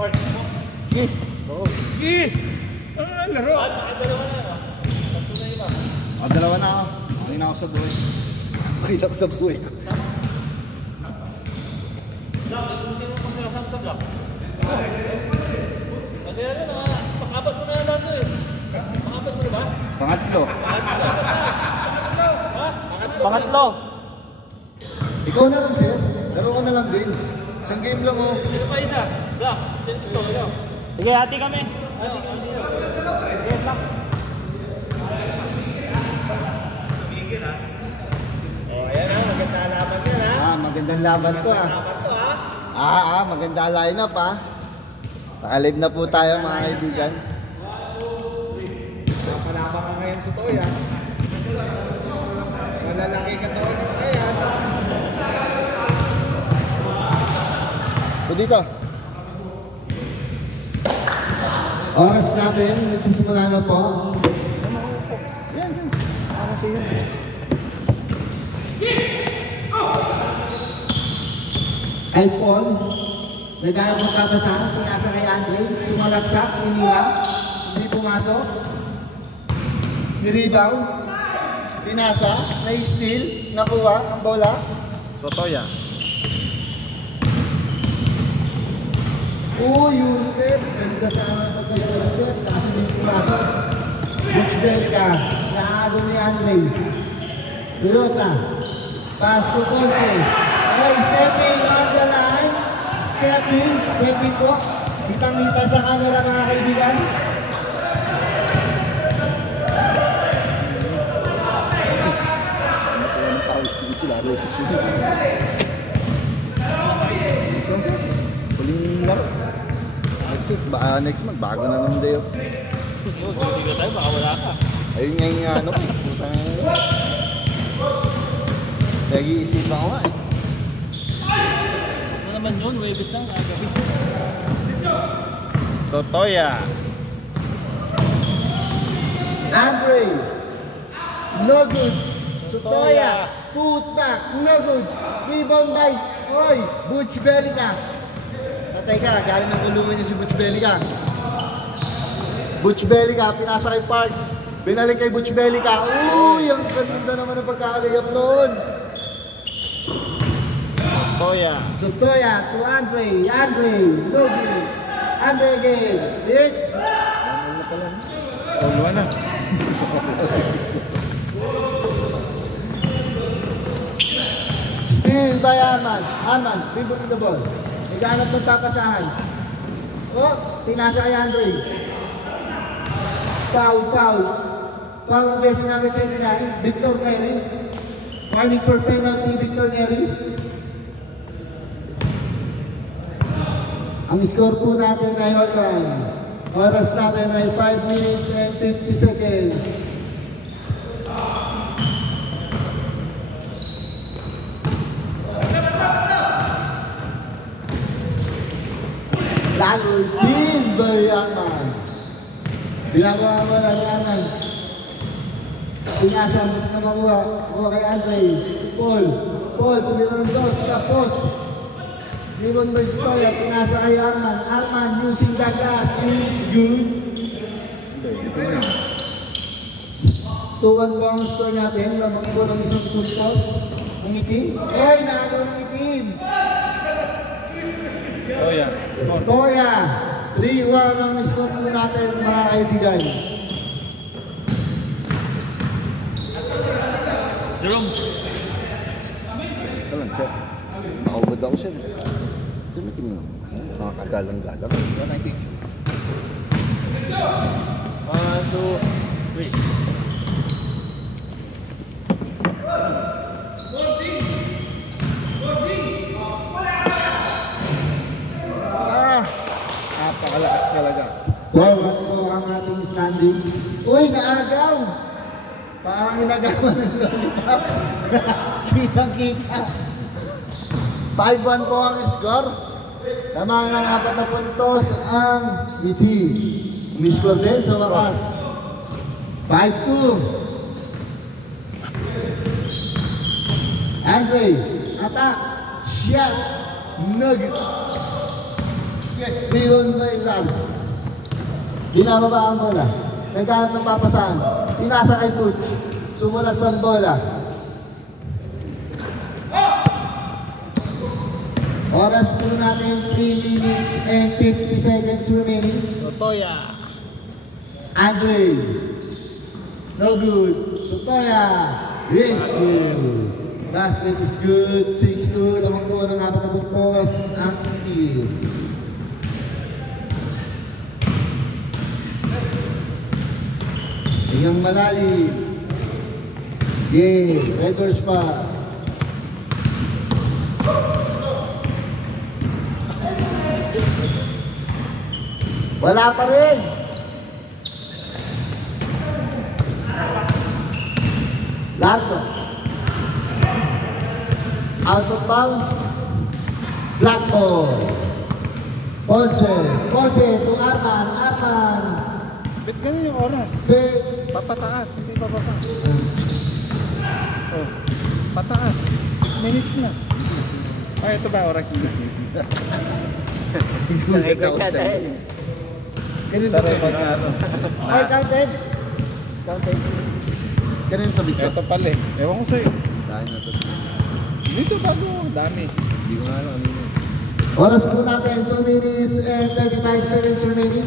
Sige. Sige. Ano na laro? Dalawa na. Tatlo na iba. Dalawa na ako. Okay na ako sa buhay. Okay na ako sa buhay. Black, kung sino pang kasama sa Black? Kaya na, pang-apat mo na lang ito eh. Pang-apat mo na ba? Pangatlo. Pangatlo. Ikaw na lang, sir. Laro ka na lang din. Isang game lang, oh. Sino pa isa? Black, sino gusto mo? Sige, hati kami. Hati kami. Sige, Black. Ayan ha, magandang laban yan ha. Magandang laban to, ah. Laban to ha. Magandang lineup, ah. Nakalive na po tayo, mga kaibigan. Napalaban ka ngayon sa Toya. Malalaki ka to ito ngayon. O dito. Oras natin, nagsisimula na po. Yan. Kasi yun. iPhone, nagkaya mo kabasahan, pinasa kay Andre, sumalaksak, inila, hindi pumasok. Nirebound, pinasa, na-steal, nakuha ang bola. Sotoya. Yung step, ganda sana pag yung step, kasi hindi pumasok. Butch Belka, naago ni Andre. Pilota, pass to Ponce. Okay, stepping on the line. Stepping po. Kitang-kita sa camera, mga kaibigan. Huling laro. Next month, bago na naman dayo. Hindi ka tayo, baka wala ka. Ayun nga yung ano, nag-iisipan ko nga eh. Ano naman yun, Webes lang, kagabi. Sotoya. Andre, no good. Sotoya, put back, no good. Rebound by, Butch Belka. Patay ka, galing ng kulungan niya si Butch Belka. Butch Belka, pinasa kay Parks. Binalik kay Butch Belka. Uy, ang ganda naman ang pagkakalayap noon. Sotoya. To Andre, no good. Andre again, Rich. Dalawa na. Steal by Arman. Pivot the ball. Naghanap ng papasahan. Pinasa kay Andre. Foul. Foul ang jersey namin 29, Victor Neri. Warning for penalty, Victor Neri. Ang score po natin ay oras natin ay 5 minutes and 50 seconds. Lalo steal by Arman. Binagawa mo na Arman. Pinasa na makuha kay Andre. Paul, tumirang dos, kapos. Limon by Sotoya, pinasa kay Arman using the glass, it's good. 2-1 ang score natin, lamang po ng isang puntos. Ang itim. Nakago ng itim. Sotoya. 3-1 ang score po natin, mga kaibigan. Jerome. Alam siya. Nakaubad ako siya. Tumitim na. Nakakagalang-galang. 1, 2, 3. Napakalakas talaga. Ano po ang ating standing? Uy, naagaw! Parang inagawan ng lollipop. Kitang-kita. 5-1 po ang score. Lamang ng 4 na puntos ang ET. Umiscore din sa wakas. 5-2. Andre, attack, shot, nugget. Leon Mayran. Binababa ang bola. Nagkalat ng papasahan. Inasa kay Butch. Tumulas ang bola. Oras po natin 3 minutes and 50 seconds remaining. Sotoya. Andre. No good. Sotoya. It's good. Basket is good. 6-2. Lamang po ng 4 points ang field. Hinggang malalim. Game. Records pa. Wala pa rin. Largo. Out of bounds. Black ball. Ponce to Arman. Ba't ganun yung oras? Big. Papataas, hindi bababa. Oh, pataas. 6 minutes na. Ay, ito ba oras nila? Sarap pag ano. Ay, counted. Ganun sa bito. Ito pala eh. Ewan ko sa'yo. Dahil na ito. Dito bago. Dami. Hindi ko nga alam ano yun. Oras po natin, 2 minutes and 35 seconds remaining.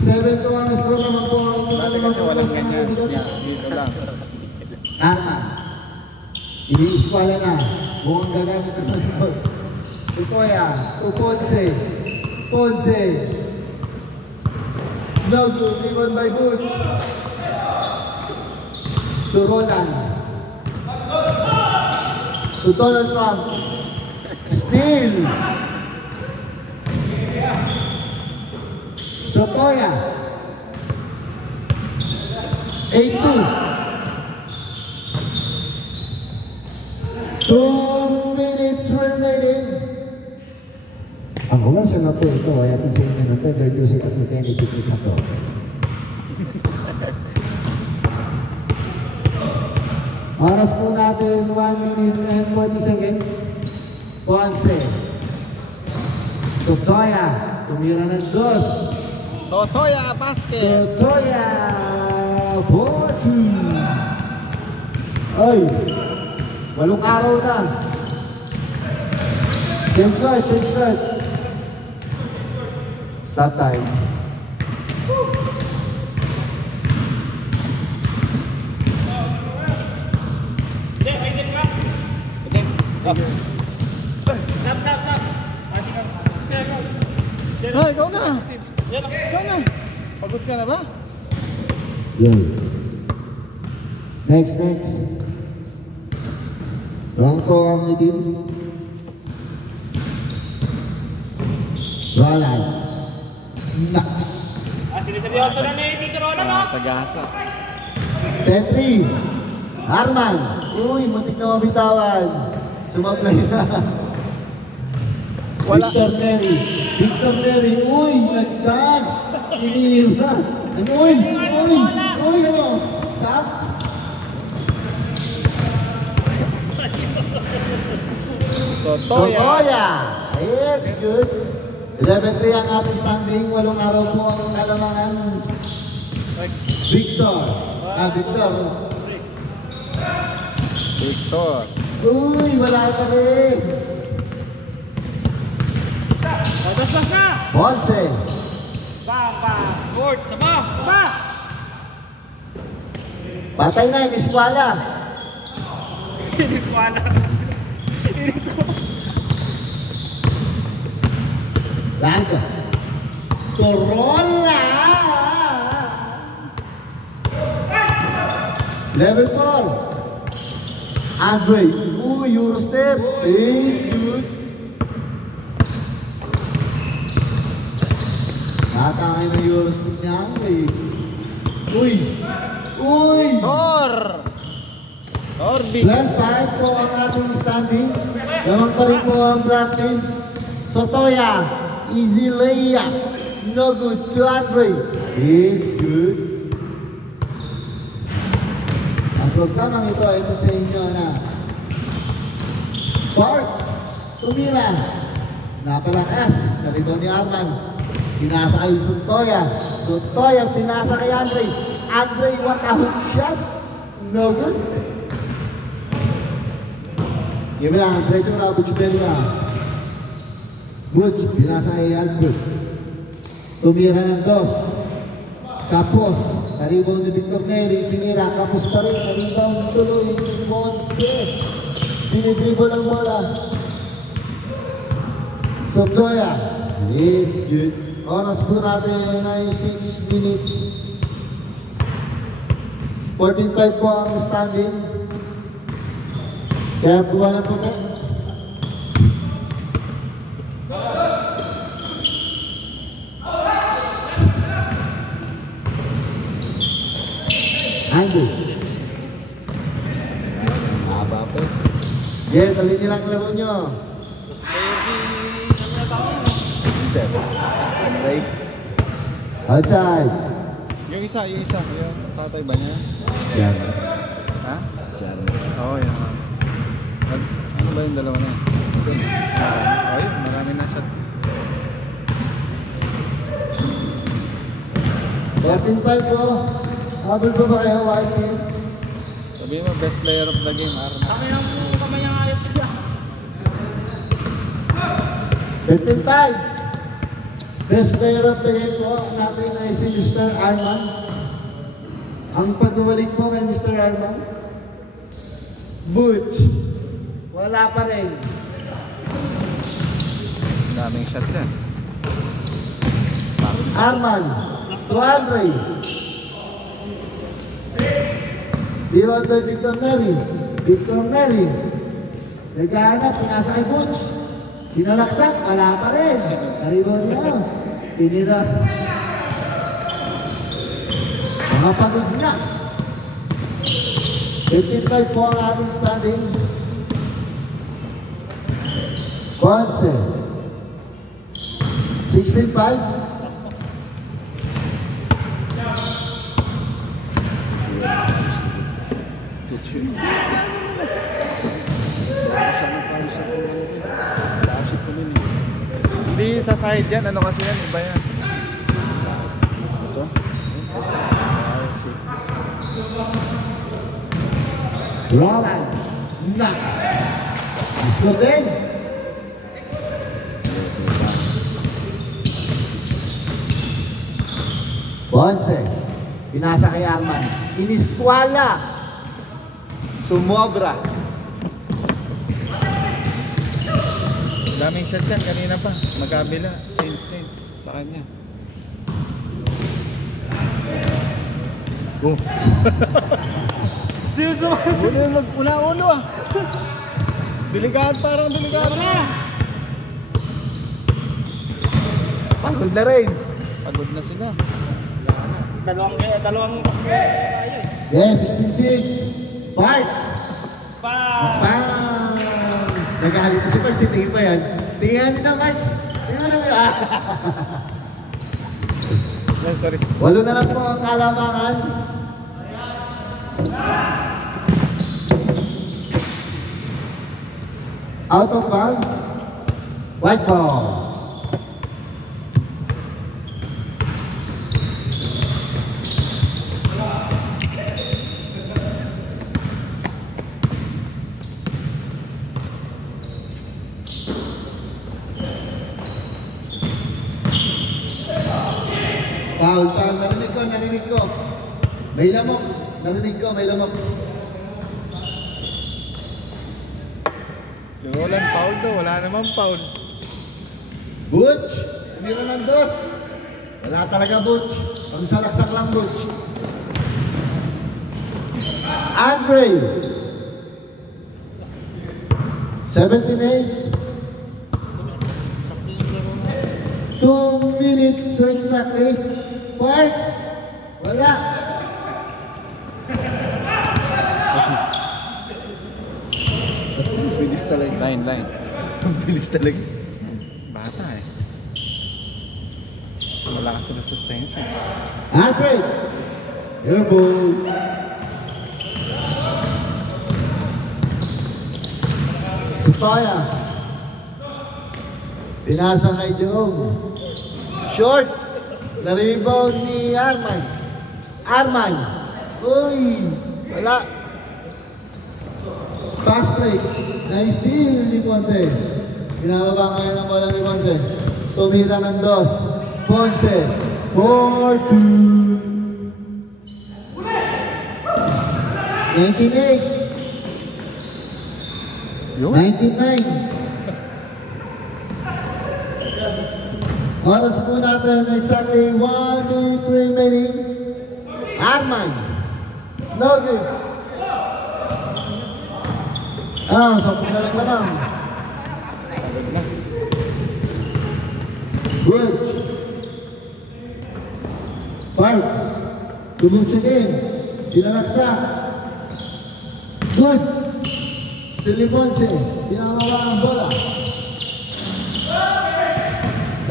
7-2 ang score naman po. Dati kasi walang ganyan. Yeah, dito lang. Arman. Iniiskwala na. Mukhang gagamit ito ng ball. Tutoya. To Ponce. No good. Rebound by Butch. To Roland. To Donald Trump. Steal. Sotoya. 8-2. 2 minutes remaining. Ang oras na po ito ay atin sa inyo ng Thunder Music at Mechanic Technique ito. Oras po natin 1 minute and 40 seconds. Ponce. Sotoya. Tumira ng dos. Sotoya basket. Sotoya. 40. Ay. 8 araw na. Change start. Stop time. Stop. Ay, ikaw na. Ikaw na. Pagod ka na ba? Yeah. Next. Wrong po ang itim. Roland. Next. Siniseryoso na ni Tito Roland, no? Sagasa. 10-3. Arman. Uy, muntik na mabitawan. Sumablay na. Victor Neri. Uy, nag-dance. Inira. Uy, ano? Sap? Sotoya. It's good. 11-3 ang ating standing. 8 araw po ang kalamangan. Victor. Victor. Uy, wala ka rin. Bas na! Ponce. Lord, sama! Patay na, iniskwala. Iniswana. Larga. Corolla. Level 4. Andre. Eurostep. It's good. Nakakain ng Eurostep niya, Andre. Uy. Thor, big. 12-5 po ang ating standing. Lamang pa rin po ang black team. Sotoya. Easy layup. No good to Andre. It's good. Ang programang ito ay sa inyo na Sparks. Tumira. Napalakas. Narito ni Arman. Pinasa kay Suntoya. Suntoya pinasa kay Andre. Andre, what a hook shot. No good. Give lang, diretso na Butch Belga. Butch, pinasa kay Albert. Tumira ng dos. Tapos, rebound ni Victor Neri, tinira, kapos pa rin, rebound tuloy, Monse. Dinidribble ang bola. Suntoya, it's good. Oras po natin ay 6 minutes. 14-5 po ang standing. Kaya buwan na po kayo. Andy. Mahaba po. Yeah, tali niyo lang laro nyo. Right. Outside. Yung isa. Yung tatay ba niya? Siya. Ha? Siya. Oo, yan. Ano ba yung dalawa na? Okay, marami na shot. 14-5 po. Habol pa ba kayo, White Team? Sabihin mo, best player of the game, Arna. Kami lang po kamay ang ayot siya. 15-5. Best player of the game po natin ay si Mr. Arman. Ang pagbabalik po kay Mr. Arman. Butch. Wala pa rin. Daming shot yan. Arman. 200. Diwan kay Victor Neri. Victor Neri. Naghahanap, pinasa kay Butch. Sinalaksak, wala pa rin. Karibaw niya. Pinira. Nakapagod na. 15-5 po ang ating standing. Ponce. 16-5. Hindi sa side yan, ano kasi yan, iba yan. Ito? Roland. Na. Isko din. Ponce. Pinasa kay Arman. Iniskwala. Sumobra. Daming shot yan, kanina pa. Magkabila, change sa kanya. Oh! Di mo sumasagot. Una-uno ah! Delikado, parang delikado. Pagod na rin. Pagod na sila. Dalawang kayo eh. Yes, 16-6. Parts. Bang! Nagalit si Parts, titingin pa yan. Tingnan nito, Parts. Tingnan mo na. Sorry. 8 na lang po ang kalamangan. Out of bounds. White ball. Foul. Narinig ko. May lamok. May lamok. Si Roland foul daw, wala namang foul. Butch, umira ng dos. Wala talaga, Butch. Pangsalaksak lang, Butch. Andre. 17-8. 2 minutes exactly. Parks. Wala. Bilis talaga. Line. Bilis talaga. Bata eh. Malakas sa resistance eh. Andre. Airball. Supaya. Pinasa kay Jerome. Short. Na-rebound ni Arman. Arman. Uy. Wala. Fast break. Na-steal ni Ponce. Pinababa ngayon ang bola ni Ponce. Tumira ng dos. Ponce. 4-2. 98. Yun. 99. Oras po natin, exactly 1 minute remaining. Arman. No good. So pinalang lamang. Good. Parks. Tumutsugin. Sinalaksak. Good. Still ni Ponce. Pinamaba ang bola.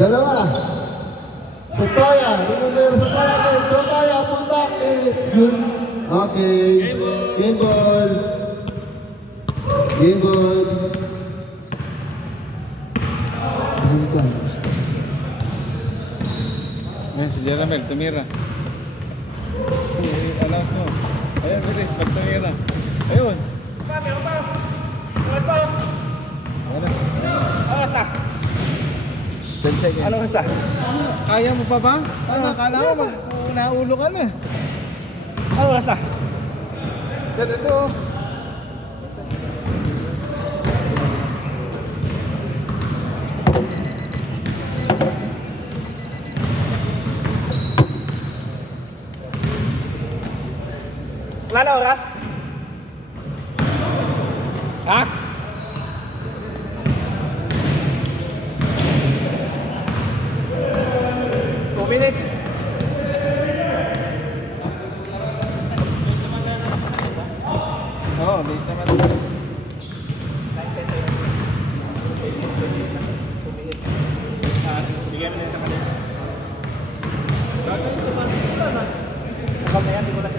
Dalawa. Sotoya. Remember Sotoya. Sotoya. Pull back. It's good. Okay. Game ball. Game ball. Ayan, si Jeramel, tumira. Alonso. Ayan, bilis, pag tumira. Ayun. Meron pa. Meron pa. Oras na. 10 seconds. Ano oras na? Kaya mo pa ba? Ano, akala ko naulo ka na. Ano oras na? Ito. Wala na oras? Ha? Minutes. Oo, late naman. Bigyan mo na sa kanila. Gagawin sa mga sila na. Mamaya, di ko na